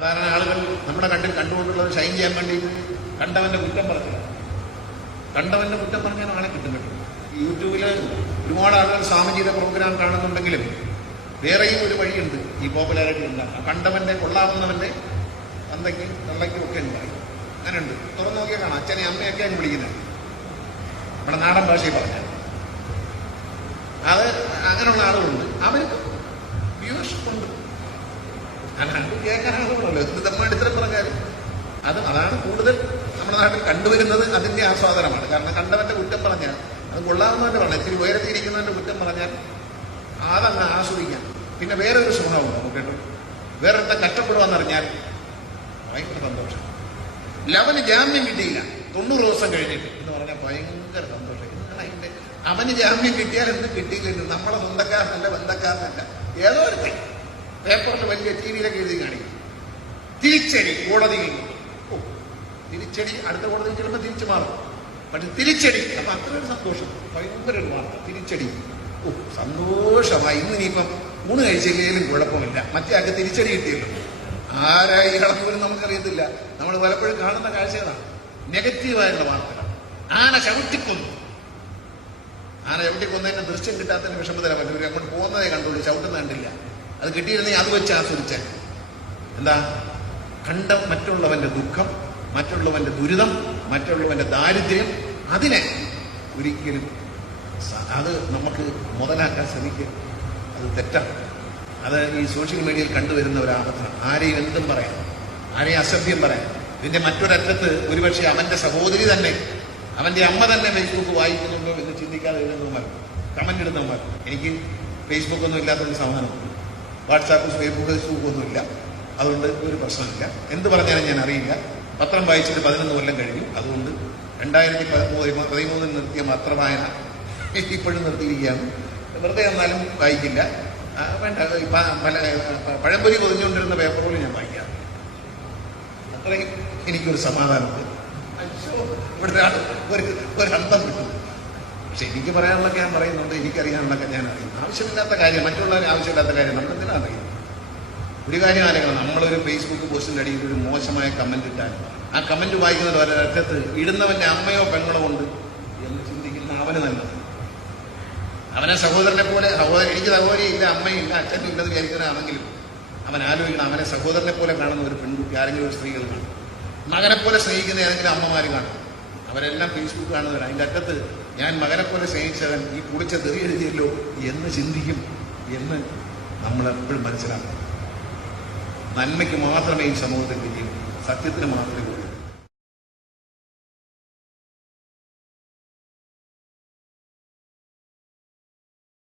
സാധാരണ ആളുകൾ നമ്മുടെ കണ്ടിൽ കണ്ടുകൊണ്ടുള്ളത് ഷൈൻ ചെയ്യാൻ വേണ്ടി കണ്ടവന്റെ കുറ്റം പറഞ്ഞു. കണ്ടവന്റെ കുറ്റം പറഞ്ഞാൽ ആളെ കിട്ടും കിട്ടും യൂട്യൂബിൽ ഒരുപാട് ആളുകൾ സ്വാമിജിയുടെ പ്രോഗ്രാം കാണുന്നുണ്ടെങ്കിലും വേറെയും ഒരു വഴിയുണ്ട് ഈ പോപ്പുലാരിറ്റി ഉണ്ടാകാം കണ്ടവന്റെ കൊള്ളാവുന്നവന്റെ അന്തയ്ക്ക് തള്ളയ്ക്കും ഒക്കെ ഉണ്ടായി. അങ്ങനെയുണ്ട്. തുറന്നു നോക്കിയാൽ കാണാം. അച്ഛനെ അമ്മയൊക്കെയാണ് വിളിക്കുന്നത്. നമ്മുടെ നാടൻ ഭാഷയിൽ പറഞ്ഞാൽ. അത് അങ്ങനെയുള്ള ആളുകളുണ്ട്. അവർക്ക് വ്യൂവർഷിപ്പ് ഉണ്ട്. ആളുകളല്ലോ എന്ത് നമ്മൾ പ്രകാരം അത് അതാണ് കൂടുതൽ നമ്മുടെ നാട്ടിൽ കണ്ടുവരുന്നത് അതിന്റെ ആസ്വാദനമാണ്. കാരണം കണ്ടവന്റെ കുറ്റം പറഞ്ഞാൽ അത് കൊള്ളാവുന്നവന്റെ പറഞ്ഞാൽ ഇത്തിരി ഉയരത്തിയിരിക്കുന്നവന്റെ കുറ്റം പറഞ്ഞാൽ അതങ്ങ് ആസ്വദിക്കാം. പിന്നെ വേറെ ഒരു സുഖമുണ്ട് നമുക്ക് കേട്ടോ. വേറൊരുത്ത കഷ്ടപ്പെടുവാന്നറിഞ്ഞാൽ ഭയങ്കര സന്തോഷം. ലവന് ജാമ്യം കിട്ടിയില്ല. തൊണ്ണൂറ് ദിവസം കഴിഞ്ഞിട്ട് എന്ന് പറഞ്ഞാൽ ഭയങ്കര സന്തോഷം. അവന് ജാമ്യം കിട്ടിയാൽ എന്ത് കിട്ടിയില്ല നമ്മളെ സ്വന്തക്കാരനല്ല ബന്ധക്കാരനല്ല. ഏതോ ഒരു പേപ്പറിൽ വലിയ ടി വിയിലൊക്കെ എഴുതി കാണിക്കും. തിരിച്ചടി കോടതിയിൽ തിരിച്ചടി അടുത്ത കോടതിയിൽ ചെല്ലുമ്പോൾ തിരിച്ചു മാറും. പക്ഷെ തിരിച്ചടി അപ്പൊ അത്ര ഒരു സന്തോഷം. ഭയങ്കര ഒരു വാർത്ത. തിരിച്ചടി. ഓ സന്തോഷമായി. ഇന്ന് ഇനിയിപ്പം ഊണ് കഴിച്ചില്ലെങ്കിലും കുഴപ്പമില്ല. മറ്റേ ആൾക്ക് തിരിച്ചടി കിട്ടിയല്ലോ. ആരായി ഇളക്കുവരും നമുക്കറിയത്തില്ല. നമ്മൾ പലപ്പോഴും കാണുന്ന കാഴ്ചകളാണ്. നെഗറ്റീവായുള്ള വാർത്തകൾ ആന ചവിട്ടിക്കൊന്നു. ആന ചവിട്ടിക്കൊന്നതിന്റെ ദൃശ്യം കിട്ടാത്തതിന് വിഷമത്തിലാണ് പറ്റും അങ്ങോട്ട് പോകുന്നതേ കണ്ടുള്ളൂ. ചവിട്ടുന്ന കണ്ടില്ല. അത് കിട്ടിയിരുന്നെങ്കിൽ അത് വെച്ച് ആസ്വദിച്ച. എന്താ? കണ്ട മറ്റുള്ളവന്റെ ദുഃഖം മറ്റുള്ളവന്റെ ദുരിതം മറ്റുള്ളവന്റെ ദാരിദ്ര്യം അതിനെ ഒരിക്കലും അത് നമുക്ക് മുതലാക്കാൻ ശ്രമിക്കുക. അത് തെറ്റാണ്. അത് ഈ സോഷ്യൽ മീഡിയയിൽ കണ്ടുവരുന്ന ഒരു ആപത്താണ്. ആരെയും എന്തും പറയാം. ആരെയും അസഭ്യം പറയാം. ഇതിന്റെ മറ്റൊരറ്റത്ത് ഒരുപക്ഷെ അവന്റെ സഹോദരി തന്നെ അവന്റെ അമ്മ തന്നെ ഫേസ്ബുക്ക് വായിക്കുന്നുണ്ടോ എന്ന് ചിന്തിക്കാതെ എഴുതുന്നവന്മാർ കമന്റ് ഇടുന്നവന്മാർ. എനിക്ക് ഫേസ്ബുക്കൊന്നും ഇല്ലാത്തൊരു സമാധാനമുണ്ട്. വാട്സാപ്പ് ഫേസ്ബുക്ക് ഫേസ്ബുക്ക് ഒന്നുമില്ല അതുകൊണ്ട് ഒരു പ്രശ്നമില്ല. എന്ത് പറഞ്ഞാലും ഞാൻ അറിയില്ല. പത്രം വായിച്ചിട്ട് പതിനൊന്ന് കൊല്ലം കഴിഞ്ഞു. അതുകൊണ്ട് രണ്ടായിരത്തി പതിമൂന്ന് പതിമൂന്നിൽ നിർത്തിയ പത്രവായന ഇപ്പോഴും നിർത്തിയിരിക്കുകയാണ്. വെറുതെ എന്നാലും വായിക്കില്ല. വേണ്ട. പല പഴംപൊരി പൊതിഞ്ഞുകൊണ്ടിരുന്ന പേപ്പറുകൾ ഞാൻ വായിക്കാം. അത്രയും എനിക്കൊരു സമാധാനമുണ്ട്. അയ്യോ, ഇവിടെ ഒരാൾ ഒരു ഒരു അന്തം കിട്ടും. പക്ഷെ എനിക്ക് പറയാനുള്ളതൊക്കെ ഞാൻ പറയുന്നുണ്ട് എനിക്കറിയാനുള്ളതൊക്കെ ഞാൻ അറിയുന്നു. ആവശ്യമില്ലാത്ത കാര്യം മറ്റുള്ളവരെ ആവശ്യമില്ലാത്ത കാര്യം നമ്മൾ എന്തിനാ അറിയുന്നത്? ഒരു കാര്യം ആരെങ്കിലും നമ്മളൊരു ഫേസ്ബുക്ക് പോസ്റ്റിന്റെ അടിയിൽ ഒരു മോശമായ കമന്റ് ഇട്ടാൽ ആ കമന്റ് വായിക്കുന്നത് ഒരർത്ഥത്ത് ഇടുന്നവന്റെ അമ്മയോ പെങ്ങളോ ഉണ്ട് എന്ന് ചിന്തിക്കുന്ന അവന് നല്ലത്. അവനെ സഹോദരനെ പോലെ സഹോദരൻ എനിക്ക് സഹോദരിയില്ല അമ്മയില്ല അച്ഛനും ഇല്ലെന്ന് വിചാരിക്കുന്നതാണെങ്കിലും അവൻ ആലോചിക്കണം. അവനെ സഹോദരനെ പോലെ കാണുന്ന ഒരു പെൺകുട്ടി ആരെങ്കിലും ഒരു സ്ത്രീകൾ കാണും. മകനെ പോലെ സ്നേഹിക്കുന്ന ഏതെങ്കിലും അമ്മമാർ കാണും. അവരെല്ലാം ഫേസ്ബുക്ക് കാണുന്നവരാണ്. അതിന്റെ അറ്റത്ത് ഞാൻ മകനെപ്പോലെ പോലെ സ്നേഹിച്ചവൻ ഈ കുളിച്ച തെറി എഴുതിയല്ലോ എന്ന് ചിന്തിക്കും എന്ന് നമ്മൾ എപ്പോഴും മനസ്സിലാക്കണം. നന്മയ്ക്ക് മാത്രമേ ഈ സമൂഹത്തിൽ വിജയം സത്യത്തിന് മാത്രമേ